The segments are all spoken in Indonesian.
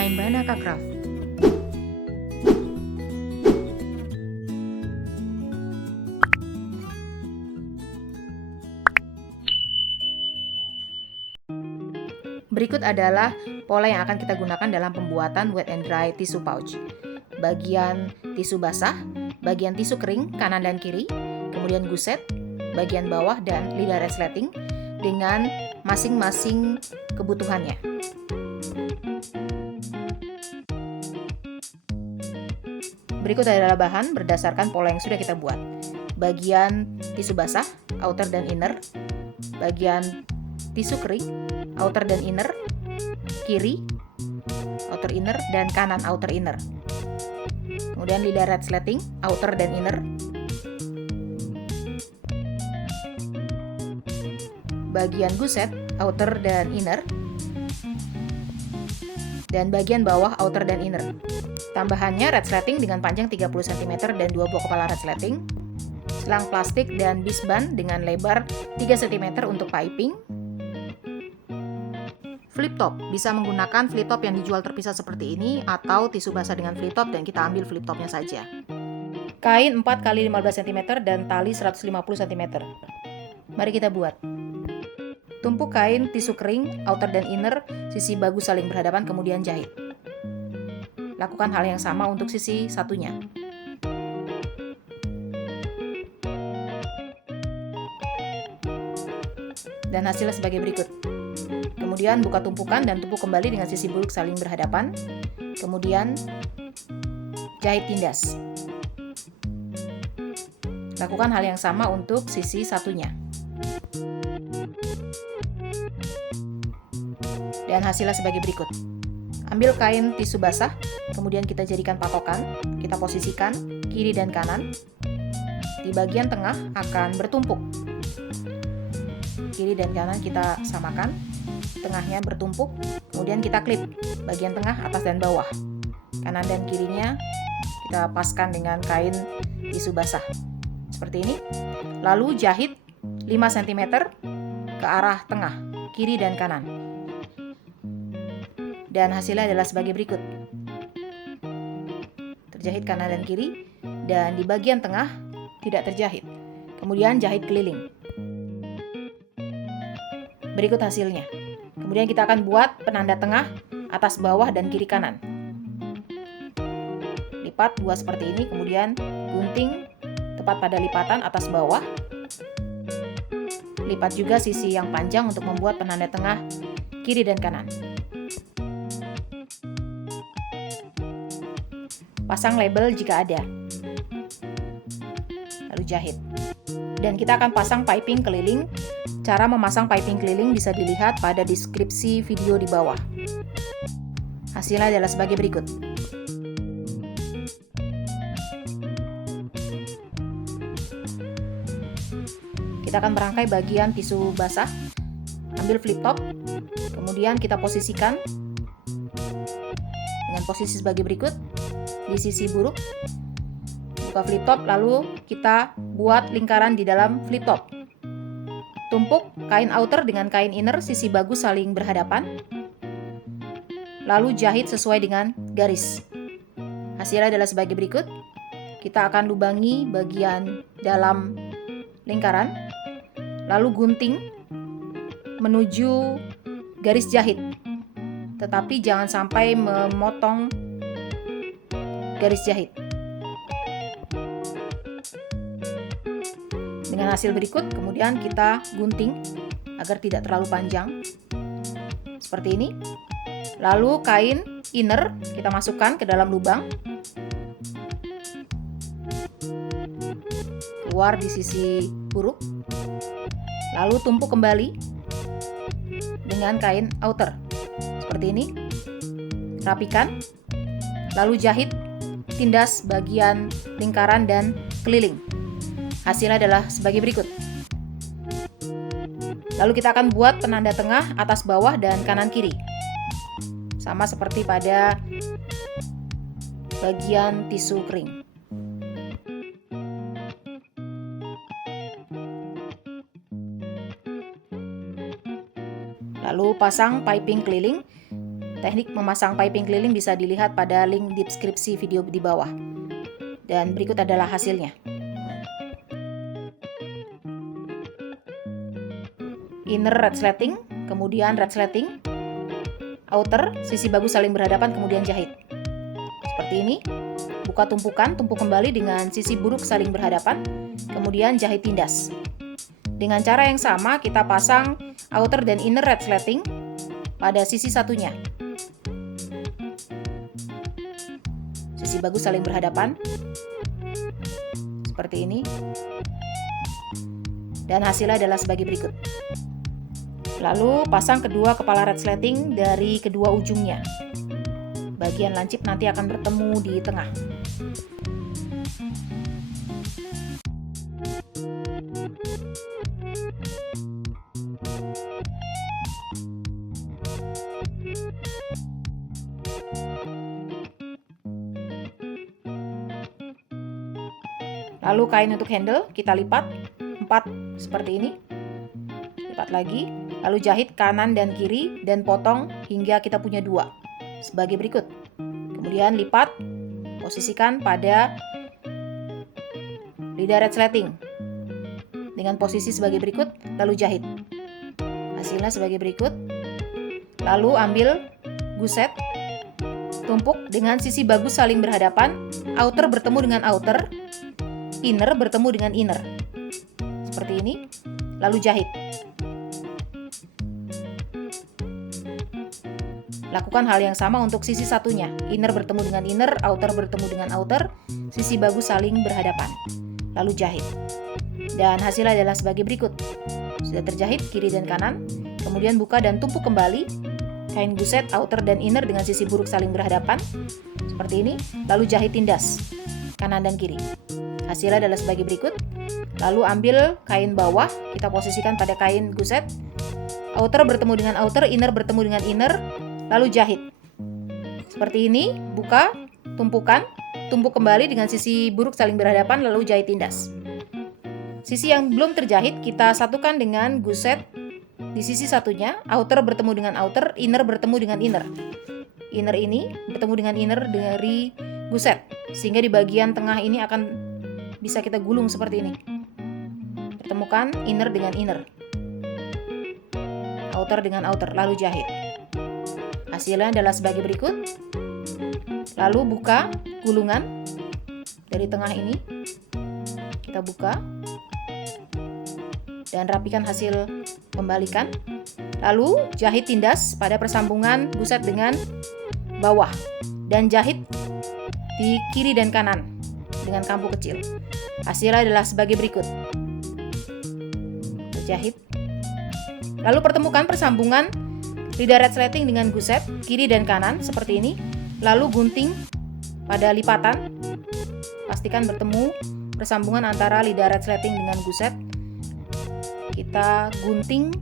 by Manaka Craft. Berikut adalah pola yang akan kita gunakan dalam pembuatan wet and dry tissue pouch. Bagian tisu basah, bagian tisu kering kanan dan kiri, kemudian guset, bagian bawah, dan lidah resleting dengan masing-masing kebutuhannya. Berikut adalah bahan berdasarkan pola yang sudah kita buat. Bagian tisu basah, outer dan inner. Bagian tisu kering, outer dan inner. Kiri, outer inner, dan kanan outer inner. Kemudian lidah resleting, outer dan inner. Bagian guset, outer dan inner. Dan bagian bawah, outer dan inner. Tambahannya resleting dengan panjang 30 cm dan 2 buah kepala resleting. Selang plastik dan bisban dengan lebar 3 cm untuk piping. Flip top, bisa menggunakan flip top yang dijual terpisah seperti ini atau tisu basah dengan flip top dan kita ambil flip topnya saja. Kain 4 x 15 cm dan tali 150 cm. Mari kita buat. Tumpuk kain tisu kering, outer dan inner, sisi bagus saling berhadapan, kemudian jahit. Lakukan hal yang sama untuk sisi satunya. Dan hasilnya sebagai berikut. Kemudian buka tumpukan dan tumpuk kembali dengan sisi buluk saling berhadapan. Kemudian jahit tindas. Lakukan hal yang sama untuk sisi satunya. Dan hasilnya sebagai berikut. Ambil kain tisu basah, kemudian kita jadikan patokan, kita posisikan kiri dan kanan. Di bagian tengah akan bertumpuk. Kiri dan kanan kita samakan, tengahnya bertumpuk, kemudian kita klip bagian tengah, atas dan bawah. Kanan dan kirinya kita paskan dengan kain tisu basah. Seperti ini. Lalu jahit 5 cm ke arah tengah, kiri dan kanan. Dan hasilnya adalah sebagai berikut. Terjahit kanan dan kiri, dan di bagian tengah tidak terjahit. Kemudian jahit keliling. Berikut hasilnya. Kemudian kita akan buat penanda tengah, atas bawah dan kiri kanan. Lipat dua seperti ini, kemudian gunting tepat pada lipatan atas bawah. Lipat juga sisi yang panjang untuk membuat penanda tengah kiri dan kanan. Pasang label jika ada. Lalu jahit. Dan kita akan pasang piping keliling. Cara memasang piping keliling bisa dilihat pada deskripsi video di bawah. Hasilnya adalah sebagai berikut. Kita akan merangkai bagian tisu basah. Ambil flip top. Kemudian kita posisikan dengan posisi sebagai berikut. Di sisi buruk, buka flip top, lalu kita buat lingkaran di dalam flip top. Tumpuk kain outer dengan kain inner, sisi bagus saling berhadapan. Lalu jahit sesuai dengan garis. Hasilnya adalah sebagai berikut. Kita akan lubangi bagian dalam lingkaran, lalu gunting menuju garis jahit. Tetapi jangan sampai memotong garis jahit. Dengan hasil berikut, kemudian kita gunting agar tidak terlalu panjang. Seperti ini. Lalu kain inner kita masukkan ke dalam lubang. Keluar di sisi buruk. Lalu tumpuk kembali dengan kain outer. Seperti ini. Rapikan. Lalu jahit tindas bagian lingkaran dan keliling. Hasilnya adalah sebagai berikut. Lalu kita akan buat penanda tengah, atas bawah dan kanan kiri. Sama seperti pada bagian tisu kering. Lalu pasang piping keliling Teknik memasang piping keliling bisa dilihat pada link di deskripsi video di bawah. Dan berikut adalah hasilnya. Inner red slatting, kemudian red slatting, outer, sisi bagus saling berhadapan, kemudian jahit. Seperti ini. Buka tumpukan, tumpuk kembali dengan sisi buruk saling berhadapan, kemudian jahit tindas. Dengan cara yang sama, kita pasang outer dan inner red slatting pada sisi satunya. Sisi bagus saling berhadapan, seperti ini. Dan hasilnya adalah sebagai berikut. Lalu pasang kedua kepala red slatting dari kedua ujungnya. Bagian lancip nanti akan bertemu di tengah. Lalu kain untuk handle kita lipat 4 seperti ini. Lipat lagi, lalu jahit kanan dan kiri dan potong hingga kita punya 2 sebagai berikut. Kemudian lipat, posisikan pada lidah red slatting dengan posisi sebagai berikut, lalu jahit. Hasilnya sebagai berikut. Lalu ambil guset, tumpuk dengan sisi bagus saling berhadapan, outer bertemu dengan outer, inner bertemu dengan inner. Seperti ini, lalu jahit. Lakukan hal yang sama untuk sisi satunya. Inner bertemu dengan inner, outer bertemu dengan outer, sisi bagus saling berhadapan. Lalu jahit. Dan hasilnya adalah sebagai berikut. Sudah terjahit kiri dan kanan, kemudian buka dan tumpuk kembali kain guset outer dan inner dengan sisi buruk saling berhadapan. Seperti ini, lalu jahit tindas kanan dan kiri. Hasilnya adalah sebagai berikut. Lalu ambil kain bawah, kita posisikan pada kain guset. Outer bertemu dengan outer, inner bertemu dengan inner, lalu jahit. Seperti ini, buka, tumpukan, tumpuk kembali dengan sisi buruk saling berhadapan, lalu jahit tindas. Sisi yang belum terjahit, kita satukan dengan guset di sisi satunya, outer bertemu dengan outer, inner bertemu dengan inner. Inner ini bertemu dengan inner dari guset, sehingga di bagian tengah ini akan bisa kita gulung seperti ini. Pertemukan inner dengan inner, outer dengan outer, lalu jahit. Hasilnya adalah sebagai berikut. Lalu buka gulungan dari tengah ini. Kita buka dan rapikan hasil pembalikan. Lalu jahit tindas pada persambungan guset dengan bawah dan jahit di kiri dan kanan dengan kampu kecil. Hasilnya adalah sebagai berikut. Terjahit. Lalu pertemukan persambungan lidah red slatting dengan guset kiri dan kanan seperti ini. Lalu gunting pada lipatan. Pastikan bertemu persambungan antara lidah red slatting dengan guset. Kita gunting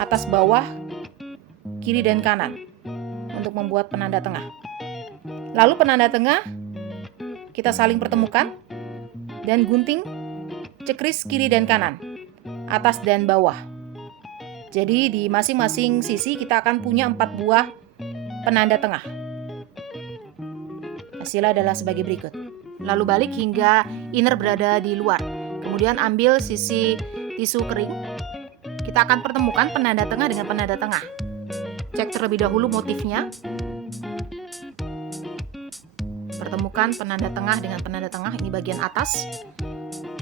atas bawah, kiri dan kanan untuk membuat penanda tengah. Lalu penanda tengah kita saling pertemukan dan gunting cekris kiri dan kanan, atas dan bawah. Jadi di masing-masing sisi kita akan punya 4 buah penanda tengah. Hasilnya adalah sebagai berikut. Lalu balik hingga inner berada di luar. Kemudian ambil sisi tisu kering. Kita akan pertemukan penanda tengah dengan penanda tengah. Cek terlebih dahulu motifnya. Pertemukan penanda tengah dengan penanda tengah. Ini bagian atas.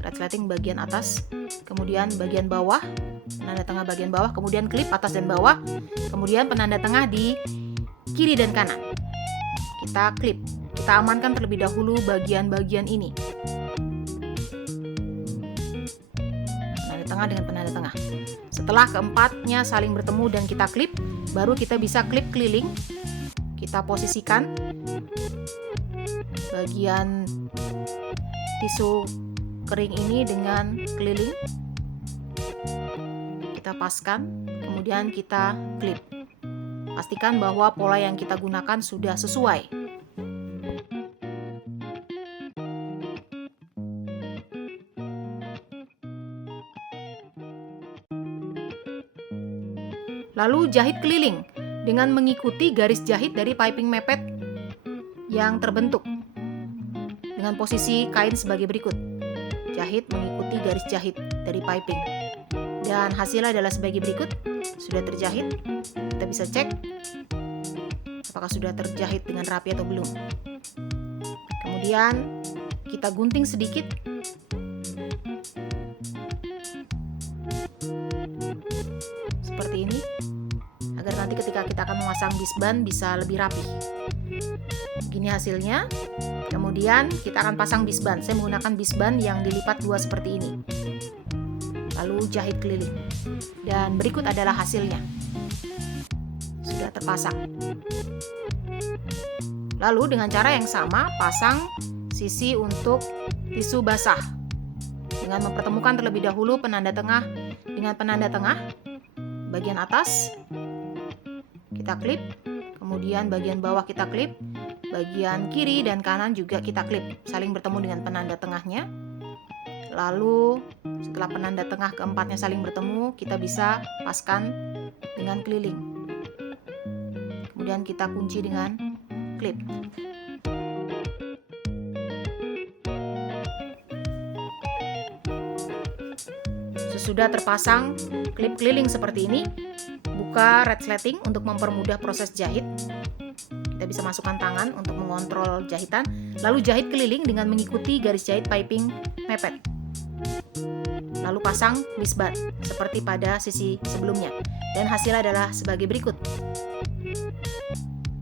Red slatting bagian atas. Kemudian bagian bawah. Penanda tengah bagian bawah, kemudian klip atas dan bawah, kemudian penanda tengah di kiri dan kanan. Kita klip, kita amankan terlebih dahulu bagian-bagian ini. Penanda tengah dengan penanda tengah. Setelah keempatnya saling bertemu dan kita klip, baru kita bisa klip keliling. Kita posisikan bagian tisu kering ini dengan keliling. Kita paskan, kemudian kita klip. Pastikan bahwa pola yang kita gunakan sudah sesuai. Lalu jahit keliling. dengan mengikuti garis jahit dari piping mepet yang terbentuk dengan posisi kain sebagai berikut. Jahit mengikuti garis jahit dari piping. Dan hasilnya adalah sebagai berikut. Sudah terjahit. Kita bisa cek apakah sudah terjahit dengan rapi atau belum. Kemudian kita gunting sedikit. Seperti ini. Agar nanti ketika kita akan memasang bisban bisa lebih rapi. Begini hasilnya. Kemudian kita akan pasang bisban. Saya menggunakan bisban yang dilipat dua seperti ini. Lalu jahit keliling. Dan berikut adalah hasilnya. Sudah terpasang. Lalu dengan cara yang sama pasang sisi untuk tisu basah. Dengan mempertemukan terlebih dahulu penanda tengah dengan penanda tengah. Bagian atas kita klip, kemudian bagian bawah kita klip, bagian kiri dan kanan juga kita klip, saling bertemu dengan penanda tengahnya. Lalu setelah penanda tengah keempatnya saling bertemu, kita bisa paskan dengan keliling. Kemudian kita kunci dengan klip. Sesudah terpasang klip keliling seperti ini, buka resleting untuk mempermudah proses jahit. Kita bisa masukkan tangan untuk mengontrol jahitan, lalu jahit keliling dengan mengikuti garis jahit piping mepet. Lalu pasang bisban seperti pada sisi sebelumnya, dan hasilnya adalah sebagai berikut.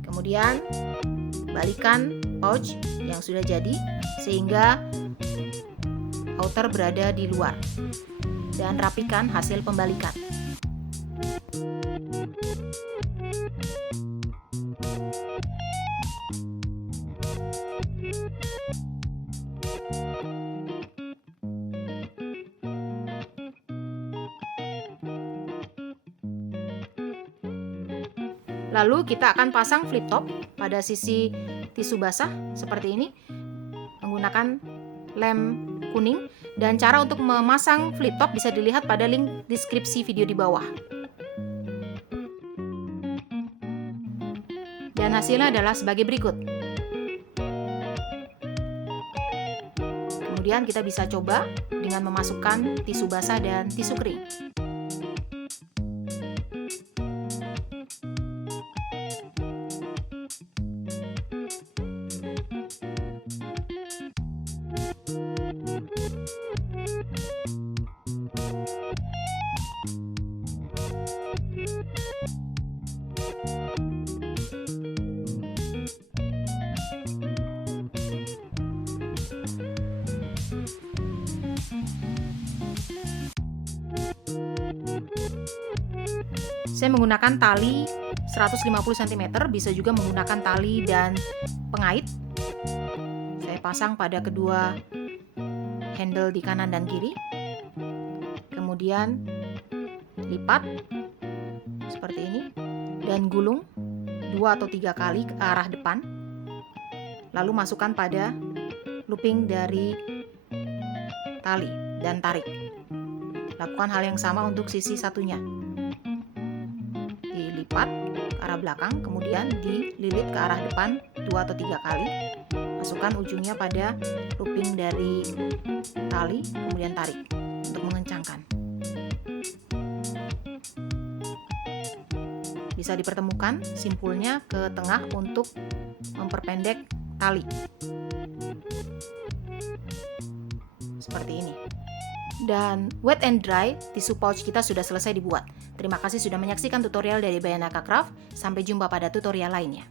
Kemudian balikan pouch yang sudah jadi sehingga outer berada di luar, dan rapikan hasil pembalikan. Lalu kita akan pasang flip top pada sisi tisu basah seperti ini menggunakan lem kuning, dan cara untuk memasang flip top bisa dilihat pada link deskripsi video di bawah. Dan hasilnya adalah sebagai berikut. Kemudian kita bisa coba dengan memasukkan tisu basah dan tisu kering. Saya menggunakan tali 150 cm, bisa juga menggunakan tali dan pengait. Saya pasang pada kedua handle di kanan dan kiri. Kemudian lipat seperti ini dan gulung 2 atau 3 kali ke arah depan. Lalu masukkan pada looping dari tali dan tarik. Lakukan hal yang sama untuk sisi satunya. Dilipat ke arah belakang, kemudian dililit ke arah depan 2 atau 3 kali. Masukkan ujungnya pada looping dari tali, kemudian tarik untuk mengencangkan. Bisa dipertemukan simpulnya ke tengah untuk memperpendek tali. Seperti ini. Dan wet and dry tisu pouch kita sudah selesai dibuat. Terima kasih sudah menyaksikan tutorial dari Bayanaka Craft. Sampai jumpa pada tutorial lainnya.